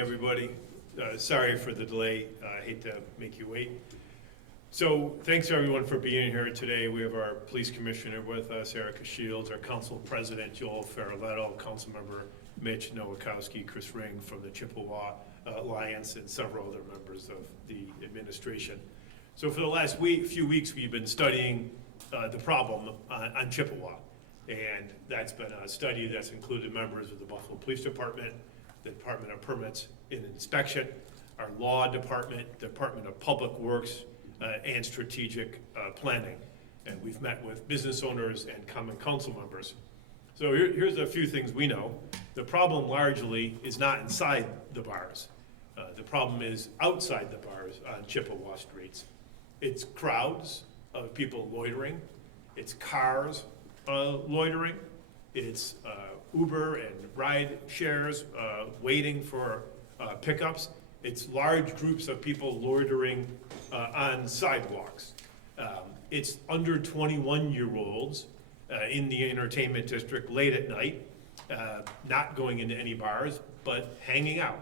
Everybody, sorry for the delay. I hate to make you wait. So thanks everyone for being here today. We have our police commissioner with us, Erica Shields, our council president, Joel Farrelletto, council member Mitch Nowakowski, Chris Ring from the Chippewa Alliance, and several other members of the administration. So for the last few weeks, we've been studying the problem on Chippewa. And that's been a study that's included members of the Buffalo Police Department, the Department of Permits and Inspection, our Law Department, Department of Public Works, and Strategic Planning. And we've met with business owners and common council members. So here's a few things we know. The problem largely is not inside the bars. The problem is outside the bars on Chippewa streets. It's crowds of people loitering. It's cars loitering. It's Uber and ride shares waiting for pickups. It's large groups of people loitering on sidewalks. It's under 21-year-olds in the entertainment district late at night, not going into any bars, but hanging out.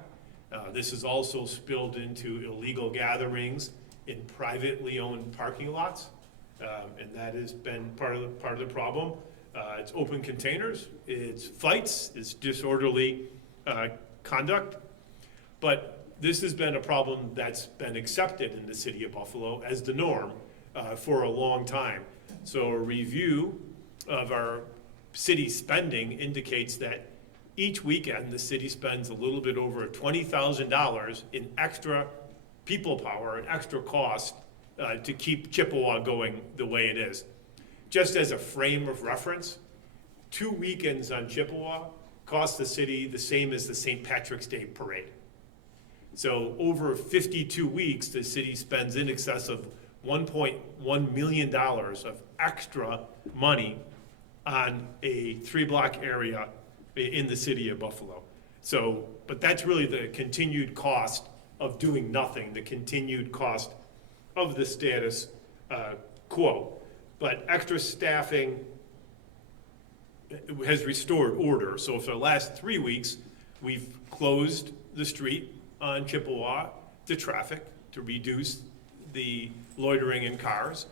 This is also spilled into illegal gatherings in privately owned parking lots, and that has been part of the problem. It's open containers, it's fights, it's disorderly conduct, but this has been a problem that's been accepted in the city of Buffalo as the norm for a long time. So a review of our city spending indicates that each weekend the city spends a little bit over $20,000 in extra people power and extra cost to keep Chippewa going the way it is. Just as a frame of reference, 2 weekends on Chippewa cost the city the same as the St. Patrick's Day parade. So over 52 weeks, the city spends in excess of $1.1 million of extra money on a 3-block area in the city of Buffalo. So, but that's really the continued cost of doing nothing, the continued cost of the status quo. But extra staffing has restored order. So for the last 3 weeks, we've closed the street on Chippewa to traffic to reduce the loitering in cars.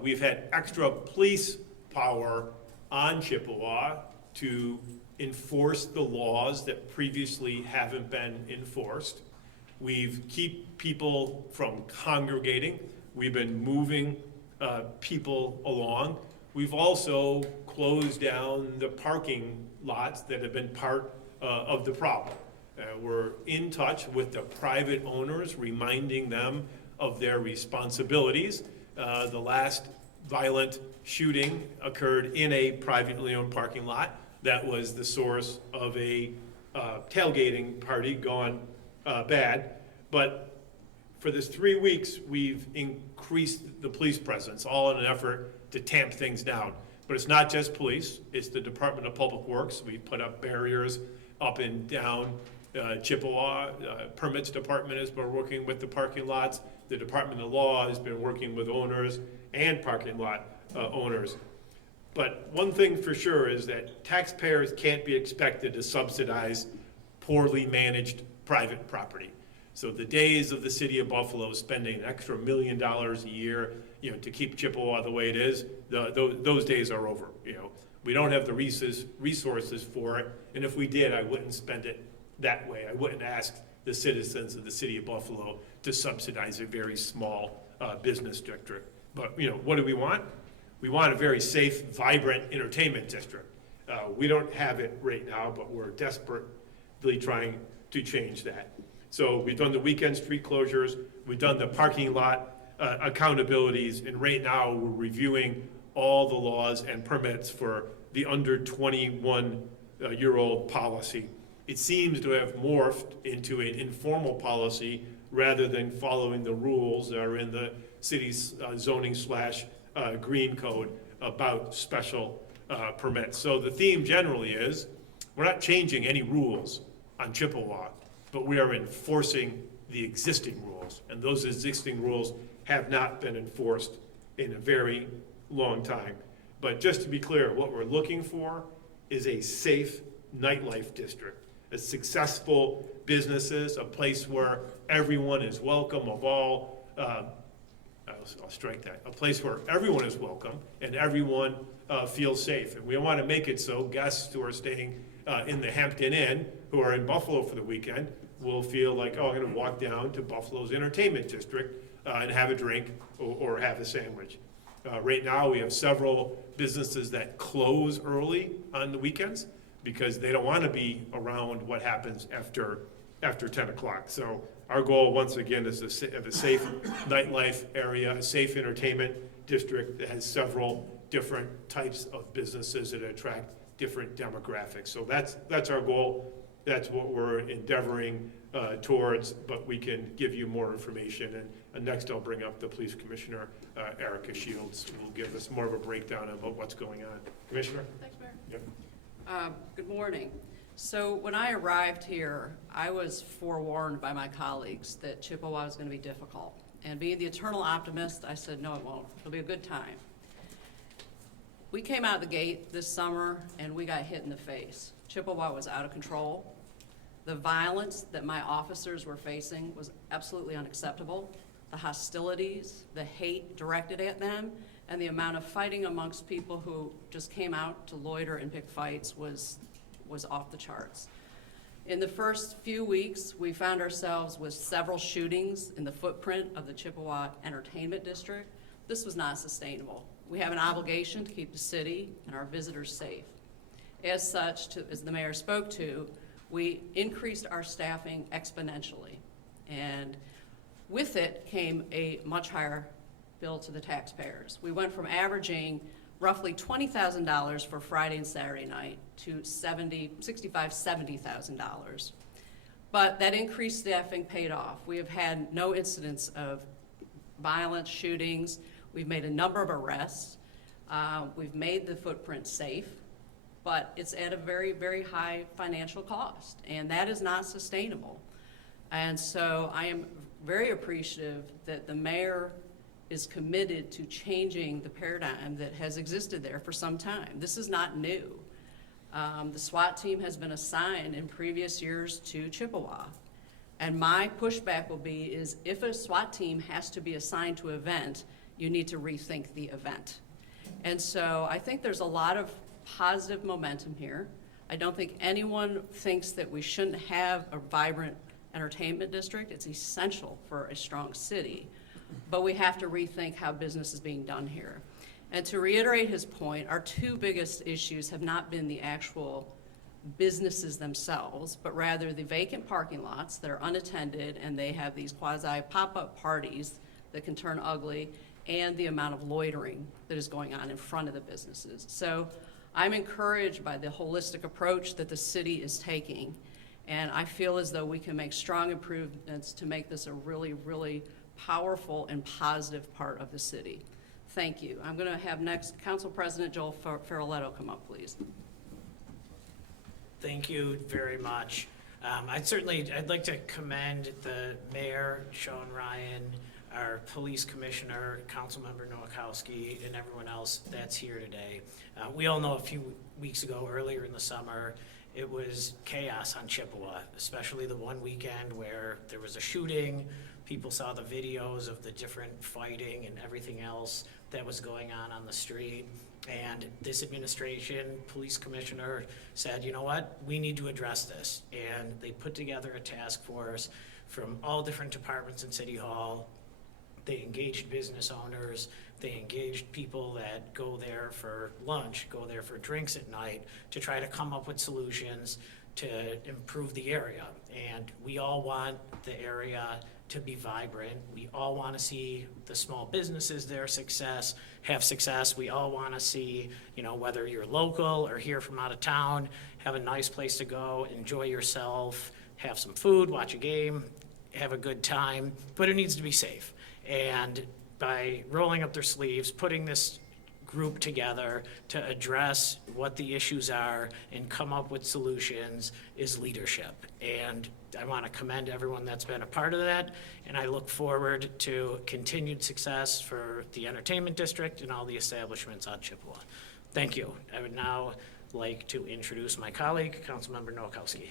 We've had extra police power on Chippewa to enforce the laws that previously haven't been enforced. We've kept people from congregating. We've been moving people along. We've also closed down the parking lots that have been part of the problem. We're in touch with the private owners, reminding them of their responsibilities. The last violent shooting occurred in a privately owned parking lot. That was the source of a tailgating party gone bad. But for this 3 weeks, we've increased the police presence, all in an effort to tamp things down. But it's not just police, it's the Department of Public Works. We put up barriers up and down Chippewa. Permits department has been working with the parking lots. The Department of Law has been working with owners and parking lot owners. But one thing for sure is that taxpayers can't be expected to subsidize poorly managed private property. So the days of the city of Buffalo spending an extra $1 million a year, to keep Chippewa the way it is, those days are over. We don't have the resources for it, and if we did, I wouldn't spend it that way. I wouldn't ask the citizens of the city of Buffalo to subsidize a very small business district. But what do we want? We want a very safe, vibrant entertainment district. We don't have it right now, but we're desperately trying to change that. So we've done the weekend street closures, we've done the parking lot accountabilities, and right now we're reviewing all the laws and permits for the under 21-year-old policy. It seems to have morphed into an informal policy rather than following the rules that are in the city's zoning/green code about special permits. So the theme generally is, we're not changing any rules on Chippewa, but we are enforcing the existing rules. And those existing rules have not been enforced in a very long time. But just to be clear, what we're looking for is a safe nightlife district, a successful businesses, a place where everyone is welcome of all, I'll strike that, a place where everyone is welcome and everyone feels safe. And we want to make it so guests who are staying in the Hampton Inn, who are in Buffalo for the weekend, will feel like, oh, I'm going to walk down to Buffalo's entertainment district and have a drink or have a sandwich. Right now, we have several businesses that close early on the weekends because they don't want to be around what happens after 10 o'clock. So our goal, once again, is to have a safe nightlife area, a safe entertainment district that has several different types of businesses that attract different demographics. So that's our goal. That's what we're endeavoring towards, but we can give you more information. And next I'll bring up the Police Commissioner, Erica Shields, who will give us more of a breakdown about what's going on. Commissioner? Thanks, Mayor. Yep. Good morning. So when I arrived here, I was forewarned by my colleagues that Chippewa was going to be difficult. And being the eternal optimist, I said, no, it won't. It'll be a good time. We came out of the gate this summer and we got hit in the face. Chippewa was out of control. The violence that my officers were facing was absolutely unacceptable. The hostilities, the hate directed at them, and the amount of fighting amongst people who just came out to loiter and pick fights was off the charts. In the first few weeks, we found ourselves with several shootings in the footprint of the Chippewa Entertainment District. This was not sustainable. We have an obligation to keep the city and our visitors safe. As such, as the mayor spoke to, we increased our staffing exponentially. And with it came a much higher bill to the taxpayers. We went from averaging roughly $20,000 for Friday and Saturday night to $70,000. But that increased staffing paid off. We have had no incidents of violence, shootings. We've made a number of arrests. We've made the footprint safe, but it's at a very, very high financial cost, and that is not sustainable. And so I am very appreciative that the mayor is committed to changing the paradigm that has existed there for some time. This is not new. The SWAT team has been assigned in previous years to Chippewa. And my pushback will be is if a SWAT team has to be assigned to an event, you need to rethink the event. And so I think there's a lot of positive momentum here. I don't think anyone thinks that we shouldn't have a vibrant entertainment district. It's essential for a strong city. But we have to rethink how business is being done here. And to reiterate his point, our two biggest issues have not been the actual businesses themselves, but rather the vacant parking lots that are unattended and they have these quasi pop-up parties that can turn ugly, and the amount of loitering that is going on in front of the businesses. So I'm encouraged by the holistic approach that the city is taking, and I feel as though we can make strong improvements to make this a really, really powerful and positive part of the city. Thank you. I'm going to have next Council President Joel Ferroletto come up, please. Thank you very much. I'd like to commend the mayor, Sean Ryan, our police commissioner, Councilmember Nowakowski, and everyone else that's here today. We all know a few weeks ago, earlier in the summer, it was chaos on Chippewa, especially the one weekend where there was a shooting. People saw the videos of the different fighting and everything else that was going on the street. And this administration, police commissioner, said, you know what, we need to address this. And they put together a task force from all different departments in City Hall. They engaged business owners. They engaged people that go there for lunch, go there for drinks at night, to try to come up with solutions to improve the area. And we all want the area to be vibrant. We all want to see the small businesses there have success. We all want to see, whether you're local or here from out of town, have a nice place to go, enjoy yourself, have some food, watch a game, have a good time, but it needs to be safe. And by rolling up their sleeves, putting this group together to address what the issues are and come up with solutions is leadership. And I want to commend everyone that's been a part of that, and I look forward to continued success for the entertainment district and all the establishments on Chippewa. Thank you. I would now like to introduce my colleague, Councilmember Nowakowski.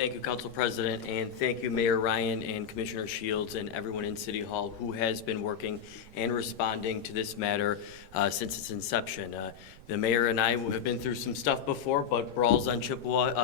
Thank you, Council President, and thank you, Mayor Ryan and Commissioner Shields and everyone in City Hall who has been working and responding to this matter since its inception. The mayor and I have been through some stuff before, but brawls on Chippewa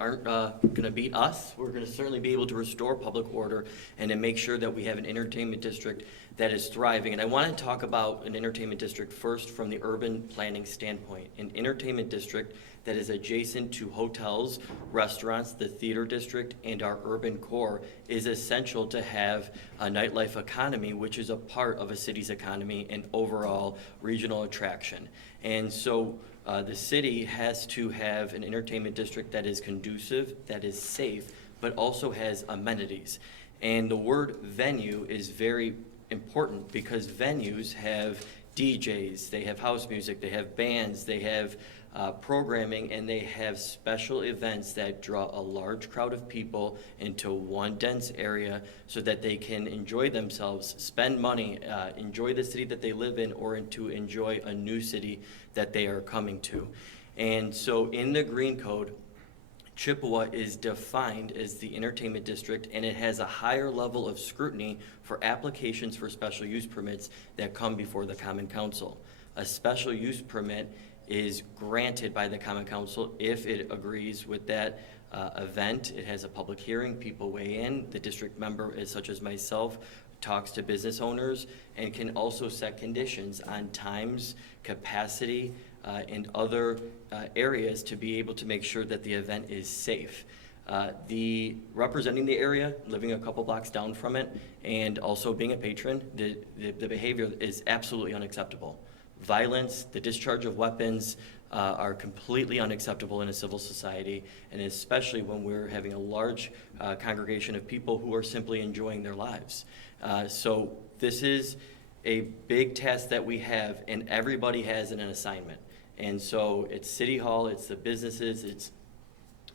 aren't going to beat us. We're going to certainly be able to restore public order and to make sure that we have an entertainment district that is thriving. And I want to talk about an entertainment district first from the urban planning standpoint. An entertainment district that is adjacent to hotels, restaurants, the theater district, and our urban core is essential to have a nightlife economy, which is a part of a city's economy and overall regional attraction. And so the city has to have an entertainment district that is conducive, that is safe, but also has amenities. And the word venue is very important because venues have DJs, they have house music, they have bands, they have programming, and they have special events that draw a large crowd of people into one dense area so that they can enjoy themselves, spend money, enjoy the city that they live in, or to enjoy a new city that they are coming to. And so in the Green Code, Chippewa is defined as the entertainment district, and it has a higher level of scrutiny for applications for special use permits that come before the Common Council. A special use permit is granted by the Common Council if it agrees with that event. It has a public hearing, people weigh in, the district member, such as myself, talks to business owners and can also set conditions on times, capacity, and other areas to be able to make sure that the event is safe. The representing the area, living a couple blocks down from it, and also being a patron, the behavior is absolutely unacceptable. Violence, the discharge of weapons are completely unacceptable in a civil society, and especially when we're having a large congregation of people who are simply enjoying their lives. So this is a big task that we have, and everybody has an assignment. And so it's City Hall, it's the businesses, it's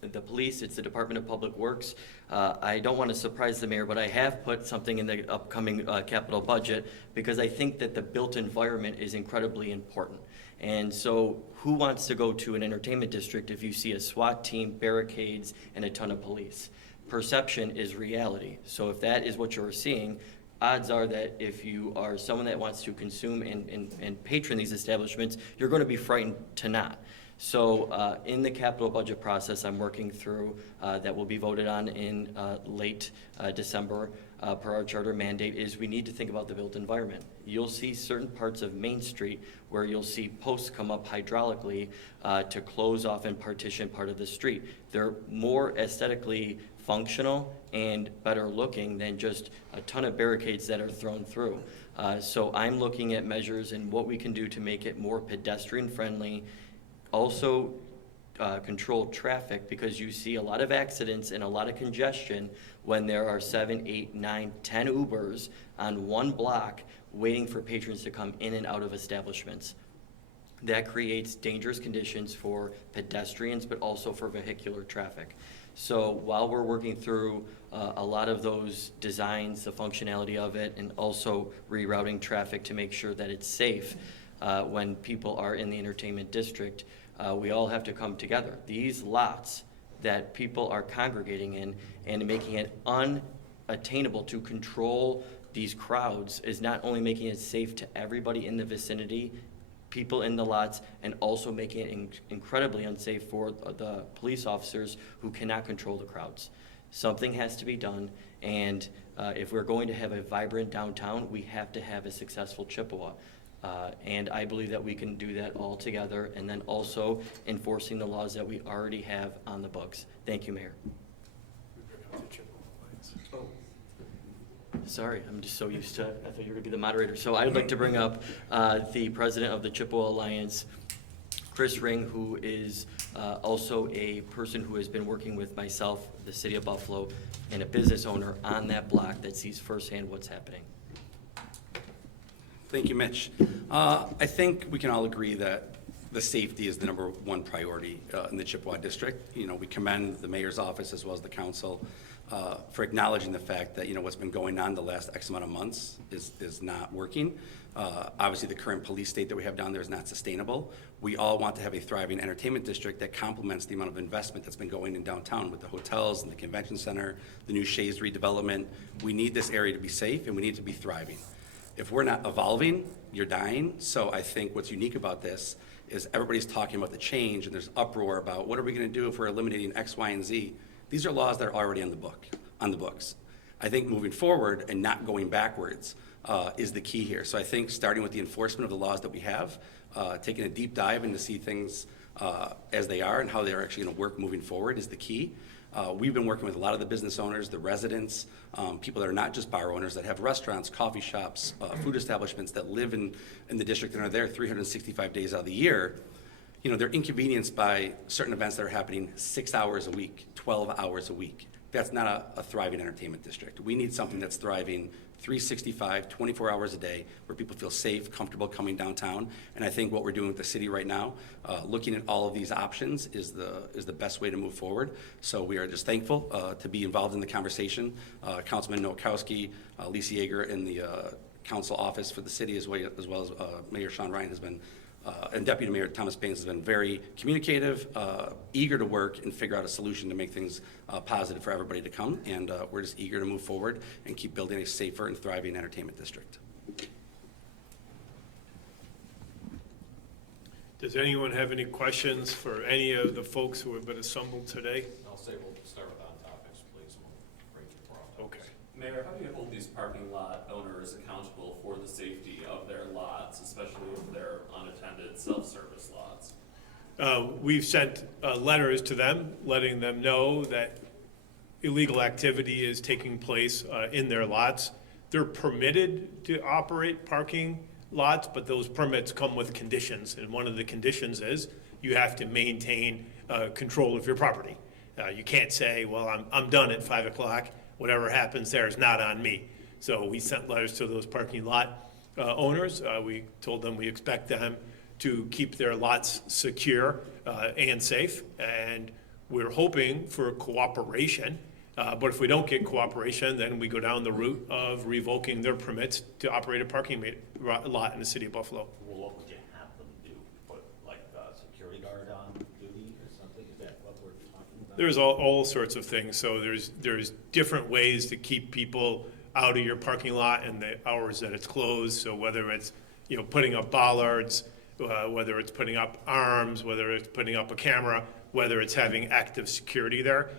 the police, it's the Department of Public Works. I don't want to surprise the mayor, but I have put something in the upcoming capital budget because I think that the built environment is incredibly important. And so who wants to go to an entertainment district if you see a SWAT team, barricades, and a ton of police? Perception is reality. So if that is what you're seeing, odds are that if you are someone that wants to consume and patron these establishments, you're going to be frightened to not. So in the capital budget process I'm working through that will be voted on in late December per our charter mandate is we need to think about the built environment. You'll see certain parts of Main Street where you'll see posts come up hydraulically to close off and partition part of the street. They're more aesthetically functional and better looking than just a ton of barricades that are thrown through. So I'm looking at measures and what we can do to make it more pedestrian friendly. Also control traffic because you see a lot of accidents and a lot of congestion when there are 7, 8, 9, 10 Ubers on one block waiting for patrons to come in and out of establishments. That creates dangerous conditions for pedestrians but also for vehicular traffic. So while we're working through a lot of those designs, the functionality of it, and also rerouting traffic to make sure that it's safe when people are in the entertainment district, we all have to come together. These lots that people are congregating in and making it unattainable to control these crowds is not only making it safe to everybody in the vicinity, people in the lots, and also making it incredibly unsafe for the police officers who cannot control the crowds. Something has to be done, and if we're going to have a vibrant downtown, we have to have a successful Chippewa. And I believe that we can do that all together, and then also enforcing the laws that we already have on the books. Thank you, Mayor. Sorry, I'm just so used to, I thought you were gonna be the moderator. So I would like to bring up the president of the Chippewa Alliance, Chris Ring, who is also a person who has been working with myself, the city of Buffalo, and a business owner on that block that sees firsthand what's happening. Thank you, Mitch. I think we can all agree that the safety is the number one priority in the Chippewa District. You know, we commend the mayor's office as well as the council for acknowledging the fact that, you know, what's been going on the last X amount of months is not working. Obviously, the current police state that we have down there is not sustainable. We all want to have a thriving entertainment district that complements the amount of investment that's been going in downtown with the hotels and the convention center, the new Shays redevelopment. We need this area to be safe and we need it to be thriving. If we're not evolving, you're dying. So I think what's unique about this is everybody's talking about the change and there's uproar about what are we gonna do if we're eliminating X, Y, and Z. These are laws that are already on the books. I think moving forward and not going backwards is the key here. So I think starting with the enforcement of the laws that we have, taking a deep dive into see things as they are and how they're actually gonna work moving forward is the key. We've been working with a lot of the business owners, the residents, people that are not just bar owners, that have restaurants, coffee shops, food establishments that live in the district and are there 365 days out of the year. You know, they're inconvenienced by certain events that are happening 6 hours a week, 12 hours a week. That's not a thriving entertainment district. We need something that's thriving 365, 24 hours a day, where people feel safe, comfortable coming downtown. And I think what we're doing with the city right now, looking at all of these options is the best way to move forward. So we are just thankful to be involved in the conversation. Councilman Nowakowski, Lisa Yeager in the council office for the city, as well as Mayor Sean Ryan has been, and Deputy Mayor Thomas Baines has been very communicative, eager to work and figure out a solution to make things positive for everybody to come. And we're just eager to move forward and keep building a safer and thriving entertainment district. Does anyone have any questions for any of the folks who have been assembled today? I'll say we'll start with on topics, please. We'll break it for all. Okay. Mayor, how do you hold these parking lot owners accountable for the safety of their lots, especially if they're unattended self-service lots? We've sent letters to them, letting them know that illegal activity is taking place in their lots. They're permitted to operate parking lots, but those permits come with conditions. And one of the conditions is you have to maintain control of your property. You can't say, well, I'm done at 5 o'clock. Whatever happens there is not on me. So we sent letters to those parking lot owners. We told them we expect them to keep their lots secure and safe. And we're hoping for cooperation. But if we don't get cooperation, then we go down the route of revoking their permits to operate a parking lot in the city of Buffalo. Well, what would you have them do? Put like a security guard on duty or something? Is that what we're talking about? There's all sorts of things. So there's different ways to keep people out of your parking lot and the hours that it's closed. So whether it's, you know, putting up bollards, whether it's putting up arms, whether it's putting up a camera, whether it's having active security there,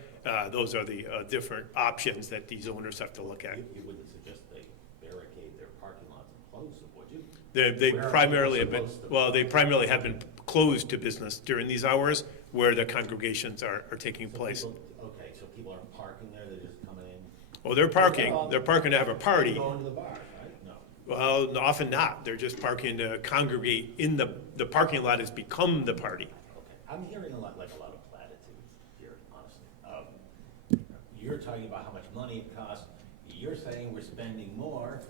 those are the different options that these owners have to look at. You wouldn't suggest they barricade their parking lots and close them, would you? They Where are primarily have people been, supposed to- well, they primarily have been closed to business during these hours where the congregations are taking So place. Okay, so people aren't parking there, they're just coming in? Well, they're parking to have a party. Going to the bar, right? No. Well, often not. They're just parking to congregate in the parking lot has become the party. Okay, I'm hearing a lot of platitudes here, honestly. You're talking about how much money it costs. You're saying we're spending more,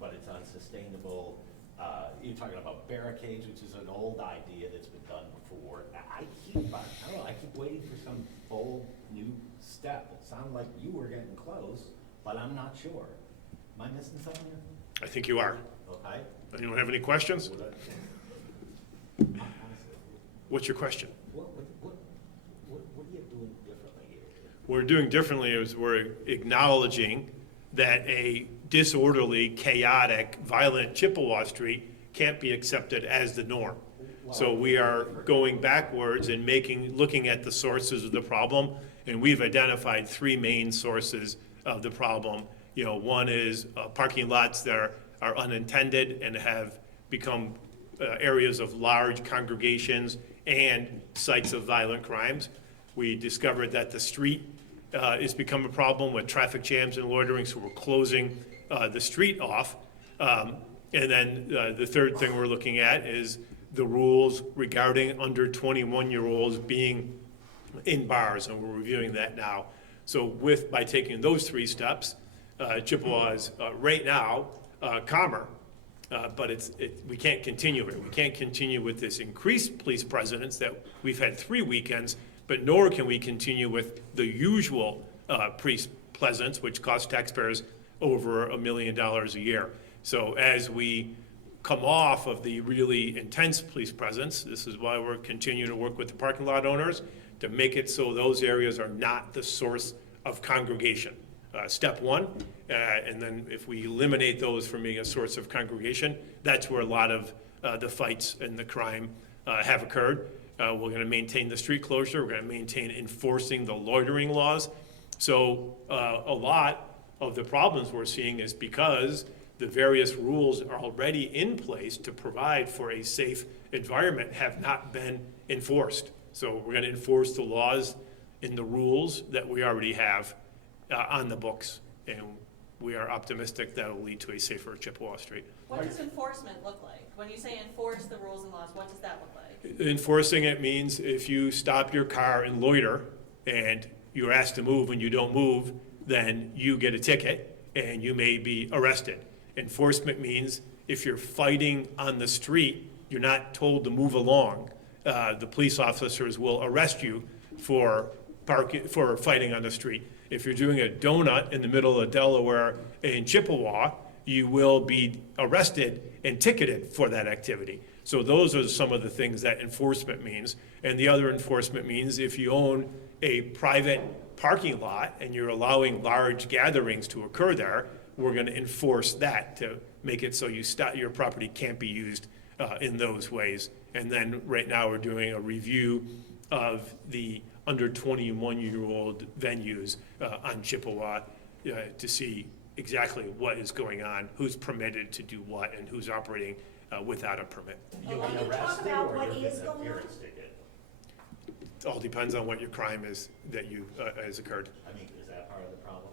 but it's unsustainable. You're talking about barricades, which is an old idea that's been done before. I don't know, I keep waiting for some bold new step. It sounded like you were getting close, but I'm not sure. Am I missing something here? I think you are. Okay. Anyone have any questions? Honestly, What's your question? what are you doing differently here? What we're doing differently is we're acknowledging that a disorderly, chaotic, violent Chippewa Street can't be accepted as the norm. So we are going backwards and looking at the sources of the problem, and we've identified 3 main sources of the problem. You know, one is parking lots that are unintended and have become areas of large congregations and sites of violent crimes. We discovered that the street has become a problem with traffic jams and loitering, so we're closing the street off. And then the third thing we're looking at is the rules regarding under 21-year-olds being in bars, and we're reviewing that now. So by taking those 3 steps, Chippewa is right now calmer But we can't continue it. We can't continue with this increased police presence that we've had 3 weekends, but nor can we continue with the usual police presence, which costs taxpayers over $1 million a year. So as we come off of the really intense police presence, this is why we're continuing to work with the parking lot owners to make it so those areas are not the source of congregation. Step one, and then if we eliminate those from being a source of congregation, that's where a lot of the fights and the crime have occurred. We're going to maintain the street closure. We're going to maintain enforcing the loitering laws. So a lot of the problems we're seeing is because the various rules are already in place to provide for a safe environment have not been enforced. So we're going to enforce the laws and the rules that we already have on the books, and we are optimistic that will lead to a safer Chippewa Street. What does enforcement look like? When you say enforce the rules and laws, what does that look like? Enforcing it means if you stop your car and loiter and you're asked to move and you don't move, then you get a ticket and you may be arrested. Enforcement means if you're fighting on the street, you're not told to move along. The police officers will arrest you for fighting on the street. If you're doing a donut in the middle of Delaware in Chippewa, you will be arrested and ticketed for that activity. So those are some of the things that enforcement means. And the other enforcement means if you own a private parking lot and you're allowing large gatherings to occur there, we're going to enforce that to make it so your property can't be used in those ways. And then right now we're doing a review of the under 21-year-old venues on Chippewa to see exactly what is going on, who's permitted to do what, and who's operating without a permit. You'll Can be you talk arrested about or what you'll is get an going on? appearance ticket? It all depends on what your crime is that has occurred. I mean, is that part of the problem?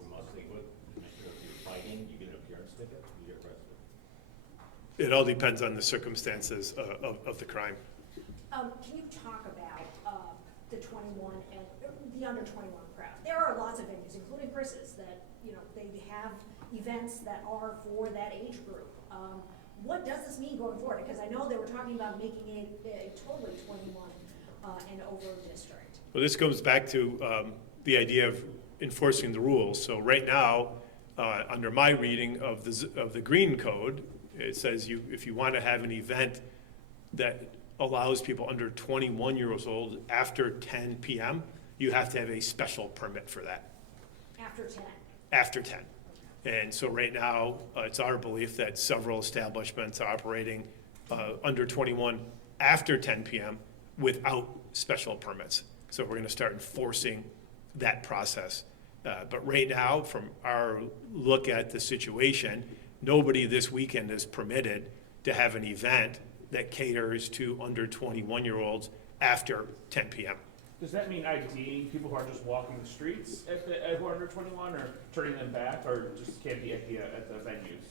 We mostly would, if you're fighting, you get an appearance ticket, you get arrested. It all depends on the circumstances of the crime. Can you talk about the 21 and the under 21 crowd? There are lots of venues, including Chris's, that they have events that are for that age group. What does this mean going forward? Because I know they were talking about making it a totally 21 and over district. Well, this goes back to the idea of enforcing the rules. So right now, under my reading of the Green Code, it says if you want to have an event that allows people under 21 years old after 10 p.m., you have to have a special permit for that. After 10. After 10. And so right now, it's our belief that several establishments are operating under 21 after 10 p.m. without special permits. So we're going to start enforcing that process. But right now, from our look at the situation, nobody this weekend is permitted to have an event that caters to under 21-year-olds after 10 p.m. Does that mean IDing people who are just walking the streets who are under 21, or turning them back, or just can't be at the venues?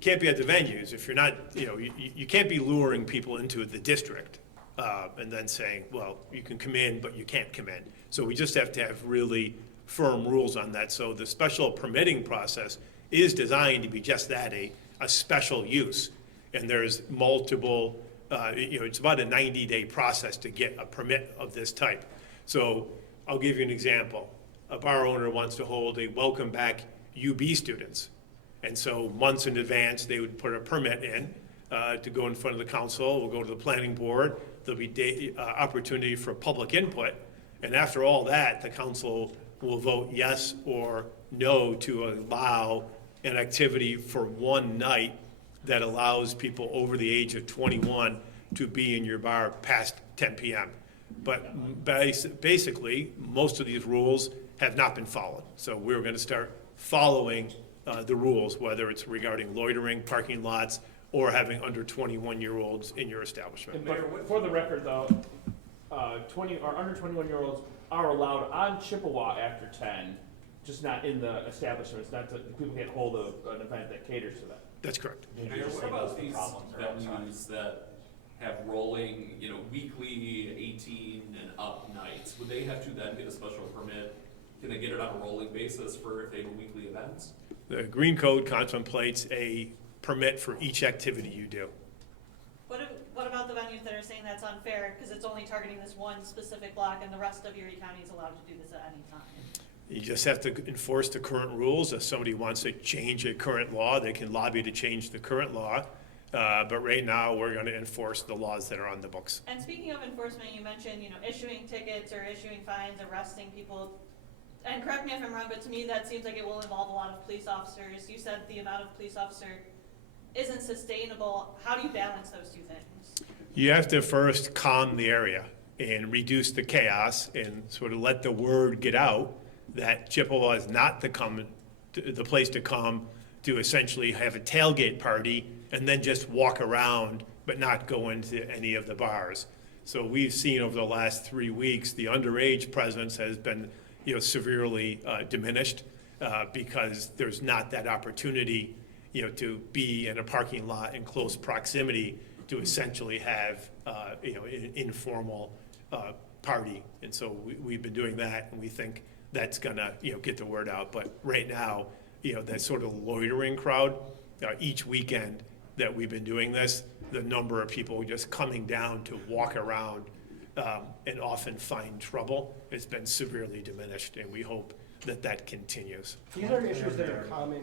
Can't be at the venues if you're not, you can't be luring people into the district and then saying, well, you can come in, but you can't come in. So we just have to have really firm rules on that. So the special permitting process is designed to be just that, a special use. And there's multiple, it's about a 90-day process to get a permit of this type. So I'll give you an example. A bar owner wants to hold a welcome back UB students. And so months in advance, they would put a permit in to go in front of the council. We'll go to the planning board. There'll be opportunity for public input. And after all that, the council will vote yes or no to allow an activity for one night that allows people over the age of 21 to be in your bar past 10 p.m. But basically, most of these rules have not been followed. So we're going to start following the rules, whether it's regarding loitering, parking lots, or having under 21-year-olds in your establishment. But for the record, though, 20 or under 21-year-olds are allowed on Chippewa after 10, just not in the establishments. Not that people can't hold an event that caters to that. That's correct. Mayor, what about these venues that have rolling, weekly 18 and up nights? Would they have to then get a special permit? Can they get it on a rolling basis for if they have weekly events? The green code contemplates a permit for each activity you do. What about the venues that are saying that's unfair, because it's only targeting this one specific block and the rest of Erie County is allowed to do this at any time? You just have to enforce the current rules. If somebody wants to change a current law, they can lobby to change the current law. But right now, we're going to enforce the laws that are on the books. And speaking of enforcement, you mentioned, issuing tickets or issuing fines, arresting people. And correct me if I'm wrong, but to me, that seems like it will involve a lot of police officers. You said the amount of police officer isn't sustainable. How do you balance those two things? You have to first calm the area and reduce the chaos and sort of let the word get out that Chippewa is not the place to come to essentially have a tailgate party and then just walk around but not go into any of the bars. So we've seen over the last 3 weeks, the underage presence has been severely diminished because there's not that opportunity to be in a parking lot in close proximity to essentially have an informal party. And so we've been doing that, and we think that's gonna get the word out. But right now, that sort of loitering crowd, each weekend that we've been doing this, the number of people just coming down to walk around and often find trouble has been severely diminished, and we hope that continues. These are issues that are common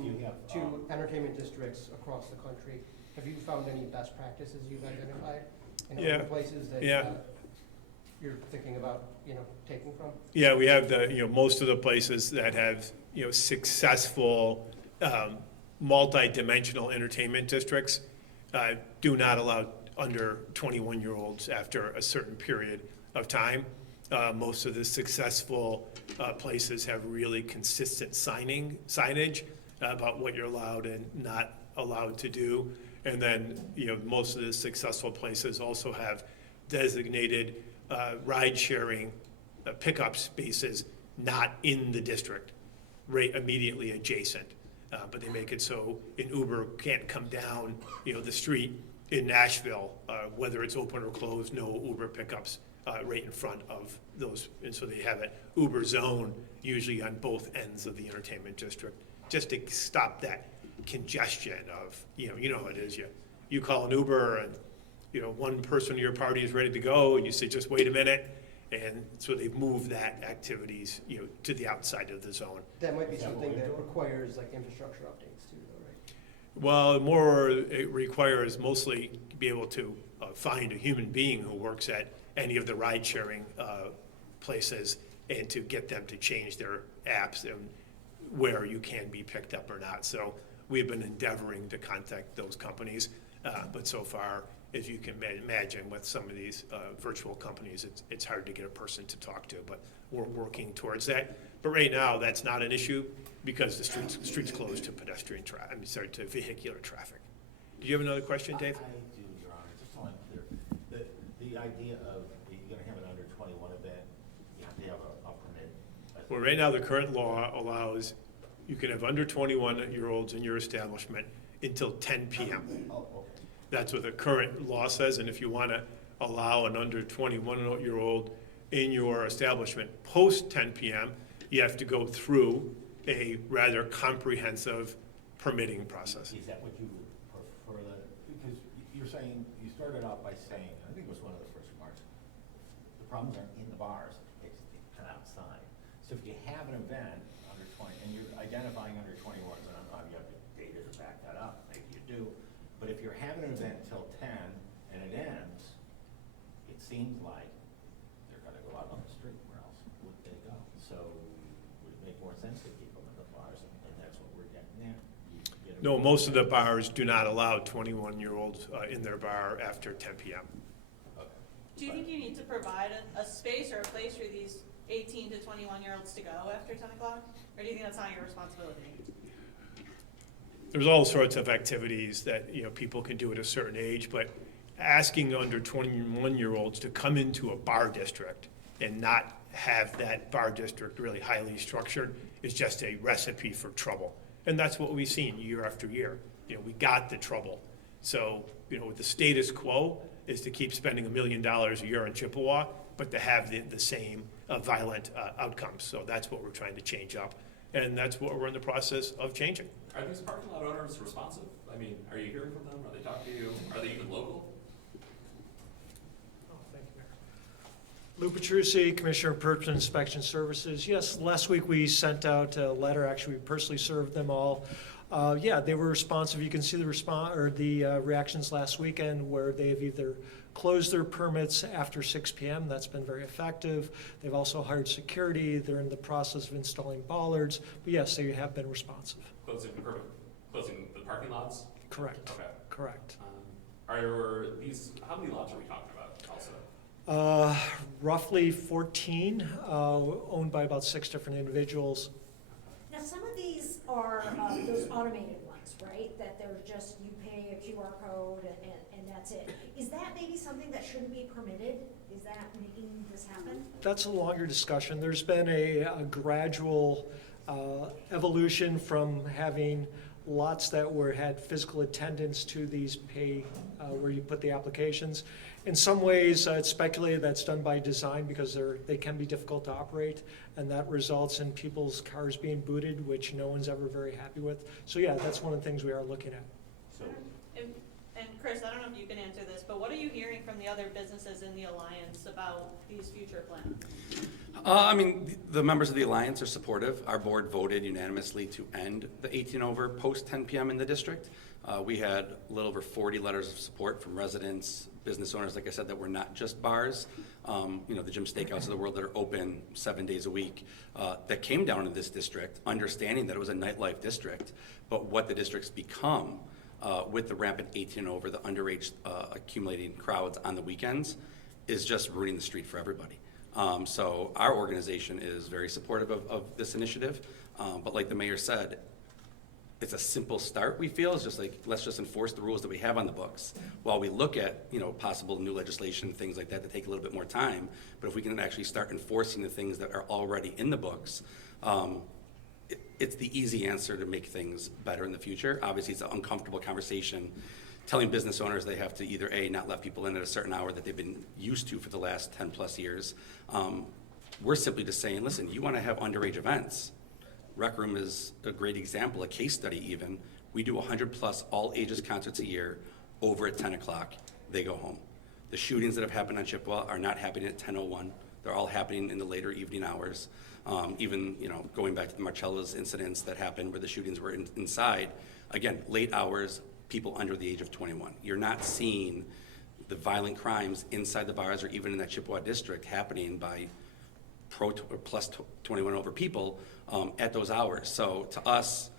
to entertainment districts across the country. Have you found any best practices you've identified in other places that you're thinking about, taking from? Yeah, we have most of the places that have, successful multi-dimensional entertainment districts do not allow under 21-year-olds after a certain period of time. Most of the successful places have really consistent signage about what you're allowed and not allowed to do. And then, most of the successful places also have designated ride-sharing pickup spaces not in the district, right immediately adjacent. But they make it so an Uber can't come down, the street in Nashville, whether it's open or closed, no Uber pickups right in front of those. And so they have an Uber zone usually on both ends of the entertainment district, just to stop that congestion of, how it is. You call an Uber and, one person in your party is ready to go and you say, just wait a minute. And so they've moved that activities, to the outside of the zone. That might be something that requires like infrastructure updates too, though, right? Well, more it requires mostly to be able to find a human being who works at any of the ride-sharing places and to get them to change their apps and where you can be picked up or not. So we've been endeavoring to contact those companies, but so far, as you can imagine, with some of these virtual companies, it's hard to get a person to talk to, but we're working towards that. But right now, that's not an issue because the street's closed to pedestrian traffic, to vehicular traffic. Do you have another question, Dave? I do, Your Honor, just so I'm clear. The idea of, you're gonna have an under 21 event, you have to have a permit. Well, right now, the current law allows, you can have under 21-year-olds in your establishment until 10 p.m. Oh, okay. That's what the current law says, and if you want to allow an under 21-year-old in your establishment post 10 p.m., you have to go through a rather comprehensive permitting process. Is that what you would prefer that? Because you're saying, you started out by saying, I think it was one of the first remarks, the problems aren't in the bars, it's kind of outside. So if you have an event under 20, and you're identifying under 21s, and I don't know if you have the data to back that up, maybe you do, but if you're having an event till 10 and it ends, it seems like they're gonna go out on the street. Where else would they go? So would it make more sense to keep them in the bars, and that's what we're getting at? No, most of the bars do not allow 21-year-olds in their bar after 10 p.m. Okay. Do you think you need to provide a space or a place for these 18 to 21-year-olds to go after 10 o'clock? Or do you think that's not your responsibility? There's all sorts of activities that, people can do at a certain age, but asking under 21-year-olds to come into a bar district and not have that bar district really highly structured is just a recipe for trouble. And that's what we've seen year after year. We got the trouble. So, the status quo is to keep spending $1 million a year in Chippewa, but to have the same violent outcomes. So that's what we're trying to change up. and that's what we're in the process of changing. Are these parking lot owners responsive? I mean, are you hearing from them? Are they talking to you? Are they even local? Lou Petrucci, Commissioner of Purchase and Inspection Services. Yes, last week we sent out a letter, actually we personally served them all. Yeah, they were responsive. You can see the reactions last weekend where they've either closed their permits after 6 p.m. That's been very effective. They've also hired security. They're in the process of installing bollards. But yes, they have been responsive. Closing the parking lots? Correct. Okay. Correct. Are these, how many lots are we talking about also? Roughly 14, owned by about 6 different individuals. Now, some of these are those automated ones, right? That they're just, you pay a QR code and that's it. Is that maybe something that shouldn't be permitted? Is that making this happen? That's a longer discussion. There's been a gradual evolution from having lots that had physical attendance to these pay, where you put the applications. In some ways, it's speculated that's done by design because they can be difficult to operate, and that results in people's cars being booted, which no one's ever very happy with. So yeah, that's one of the things we are looking at. So, And Chris, I don't know if you can answer this, but what are you hearing from the other businesses in the Alliance about these future plans? I mean, the members of the Alliance are supportive. Our board voted unanimously to end the 18 over post 10 p.m. in the district. We had a little over 40 letters of support from residents, business owners, like I said, that were not just bars, the Jim Steakhouse of the world that are open 7 days a week, that came down to this district, understanding that it was a nightlife district, but what the district's become with the rampant 18 over, the underage accumulating crowds on the weekends, is just ruining the street for everybody. So our organization is very supportive of this initiative, but like the mayor said, it's a simple start, we feel. It's just like, let's just enforce the rules that we have on the books while we look at, possible new legislation, things like that take a little bit more time. But if we can actually start enforcing the things that are already in the books, it's the easy answer to make things better in the future. Obviously, it's an uncomfortable conversation telling business owners they have to either A, not let people in at a certain hour that they've been used to for the last 10 plus years. We're simply just saying, listen, you want to have underage events. Rec Room is a great example, a case study even. We do 100 plus all ages concerts a year over at 10 o'clock. They go home. The shootings that have happened on Chippewa are not happening at 10:01. They're all happening in the later evening hours. Even, going back to the Marcella's incidents that happened where the shootings were inside. Again, late hours, people under the age of 21. You're not seeing the violent crimes inside the bars or even in that Chippewa district happening by plus 21 over people at those hours. So to us,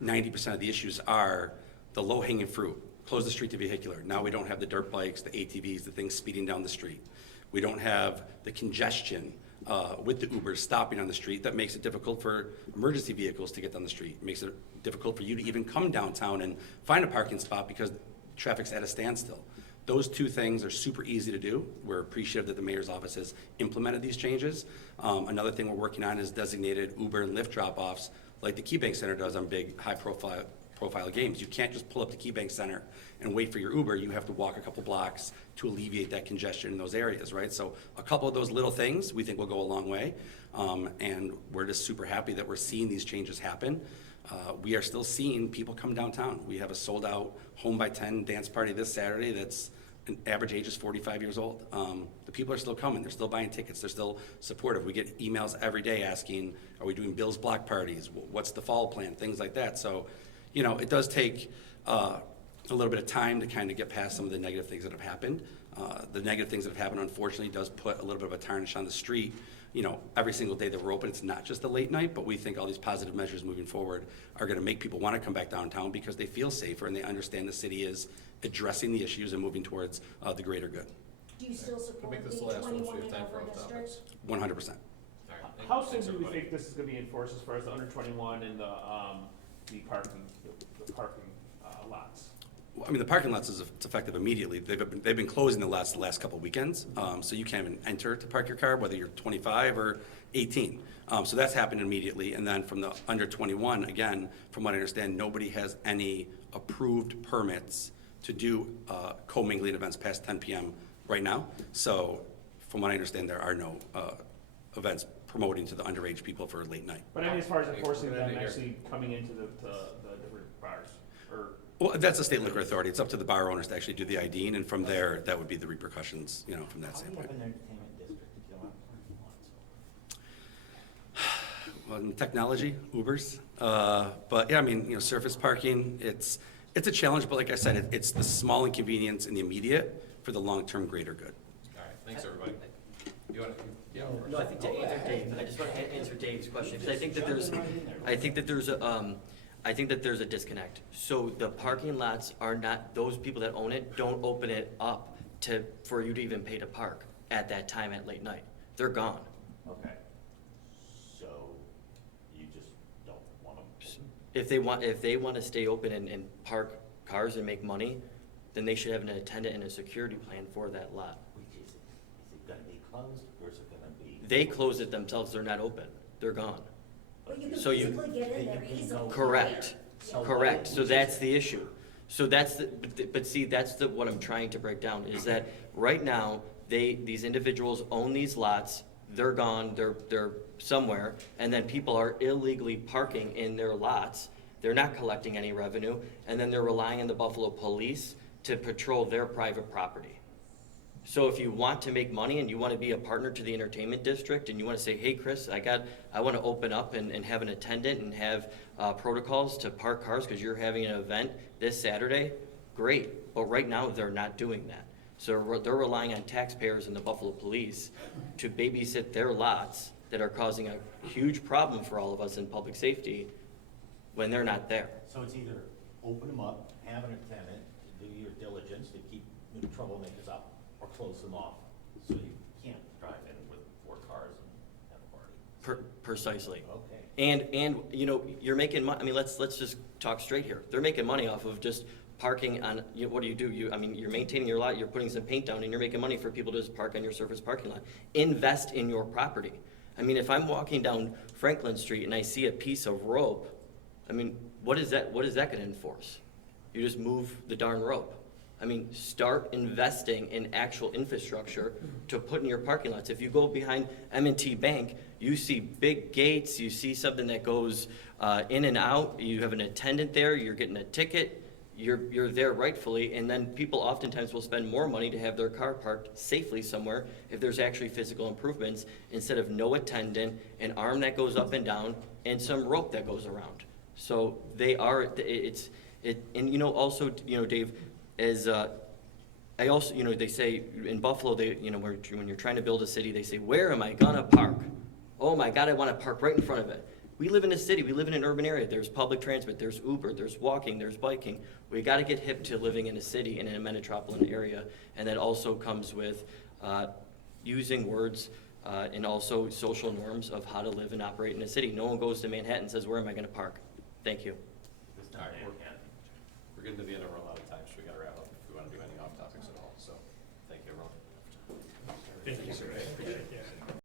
90% of the issues are the low-hanging fruit. Close the street to vehicular. Now we don't have the dirt bikes, the ATVs, the things speeding down the street. We don't have the congestion with the Ubers stopping on the street that makes it difficult for emergency vehicles to get down the street. It makes it difficult for you to even come downtown and find a parking spot because traffic's at a standstill. Those two things are super easy to do. We're appreciative that the mayor's office has implemented these changes. Another thing we're working on is designated Uber and Lyft drop-offs like the KeyBank Center does on big, high-profile games. You can't just pull up the KeyBank Center and wait for your Uber. You have to walk a couple blocks to alleviate that congestion in those areas, right? So a couple of those little things we think will go a long way. And we're just super happy that we're seeing these changes happen. We are still seeing people come downtown. We have a sold-out Home by 10 dance party this Saturday that's an average age is 45 years old. The people are still coming. They're still buying tickets. They're still supportive. We get emails every day asking, are we doing Bill's block parties? What's the fall plan? Things like that. So, it does take a little bit of time to kind of get past some of the negative things that have happened. The negative things that have happened, unfortunately, does put a little bit of a tarnish on the street. Every single day that we're open, it's not just the late night, but we think all these positive measures moving forward are going to make people want to come back downtown because they feel safer and they understand the city is addressing the issues and moving towards the greater good. Do you still support Make the this the last one, so 21 we have and time for over other topics. districts? 100%. All right, how soon thanks, do we everybody. think this is going to be enforced as far as the under 21 and the parking lots? Well, I mean, the parking lots it's effective immediately. They've been closing the last couple weekends, so you can't even enter to park your car, whether you're 25 or 18. So that's happened immediately. And then from the under 21, again, from what I understand, nobody has any approved permits to do commingling events past 10 p.m. right now. So from what I understand, there are no events promoting to the underage people for late night. But I mean, as far as Thanks. enforcing We're gonna them end it actually coming into the different bars, or, Well, that's the state liquor authority. It's up to the bar owners to actually do the IDing, and from there, that would be the repercussions, you know, from that How do you have standpoint. an entertainment district if you don't have parking lots? Well, in technology, Ubers, but yeah, I mean, you know, surface parking, it's a challenge, but like I said, it's the small inconvenience in the immediate for the long-term greater good. All right, thanks, everybody. You want to, yeah. No, I think to answer Dave, I just want to answer Dave's question, because I think that there's a disconnect. So the parking lots are not, those people that own it don't open it up for you to even pay to park at that time at late night. They're gone. Okay. So you just don't want them? If they want to stay open and park cars and make money, then they should have an attendant and a security plan for that lot. Which is it gonna be closed or is it gonna be? They close it themselves, they're not open, they're gone. But you can So you- physically get in there easily. Correct, So correct, why- so that's the issue. So that's but see, that's what I'm trying to break down, is that right now, these individuals own these lots, they're gone, they're somewhere, and then people are illegally parking in their lots, they're not collecting any revenue, and then they're relying on the Buffalo Police to patrol their private property. So if you want to make money and you want to be a partner to the entertainment district and you want to say, hey, Chris, I want to open up and have an attendant and have protocols to park cars because you're having an event this Saturday, great. But right now, they're not doing that. So they're relying on taxpayers and the Buffalo Police to babysit their lots that are causing a huge problem for all of us in public safety when they're not there. So it's either open them up, have an attendant, to do your diligence to keep the troublemakers out, or close them off, so you can't drive in with 4 cars and have a party. Precisely. Okay. And you know, you're making money. I mean, let's just talk straight here. They're making money off of just parking on. What do? You're maintaining your lot. You're putting some paint down, and you're making money for people to just park on your surface parking lot. Invest in your property. I mean, if I'm walking down Franklin Street and I see a piece of rope, I mean, what is that going to enforce? You just move the darn rope. I mean, start investing in actual infrastructure to put in your parking lots. If you go behind M&T Bank, you see big gates, you see something that goes in and out, you have an attendant there, you're getting a ticket, you're there rightfully, and then people oftentimes will spend more money to have their car parked safely somewhere if there's actually physical improvements, instead of no attendant, an arm that goes up and down, and some rope that goes around. So they are, and you know, also, you know, Dave, as I also, you know, they say in Buffalo, you know, when you're trying to build a city, they say, where am I gonna park? Oh my God, I wanna park right in front of it. We live in a city, we live in an urban area, there's public transit, there's Uber, there's walking, there's biking. We gotta get hip to living in a city and in a metropolitan area, and that also comes with using words and also social norms of how to live and operate in a city. No one goes to Manhattan and says, where am I gonna park? Thank you. All right, we're getting to the end of our